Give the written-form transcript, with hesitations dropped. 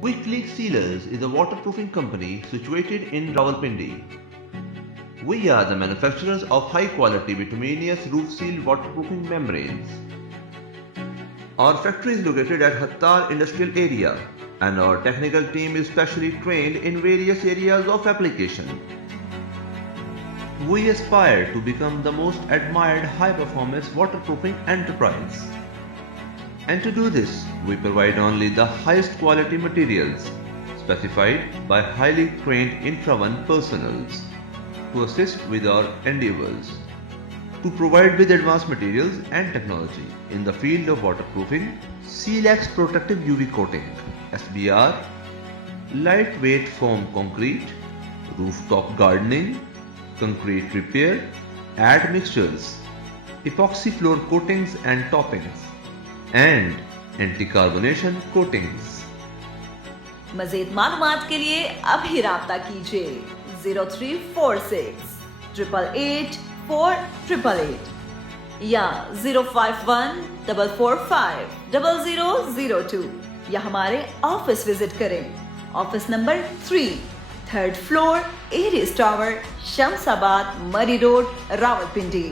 Quick Leak Sealers is a waterproofing company situated in Rawalpindi. We are the manufacturers of high-quality bituminous roof seal waterproofing membranes. Our factory is located at Hattar Industrial Area and our technical team is specially trained in various areas of application. We aspire to become the most admired high-performance waterproofing enterprise. And to do this, we provide only the highest quality materials specified by highly trained infra-1 personals to assist with our endeavors to provide with advanced materials and technology in the field of waterproofing, Sealax Protective UV Coating, SBR, lightweight foam concrete, rooftop gardening, concrete repair, admixtures, epoxy floor coatings and toppings, and anti-carbonation coatings. मज़ीद मालूमात के लिए अभी राब्ता कीजिए 0346 888 4888 या 051 445 0002 या हमारे ऑफिस विजिट करें। Office number 3, 3rd floor, Aeris tower, Shamsabad, Murree road, Rawalpindi.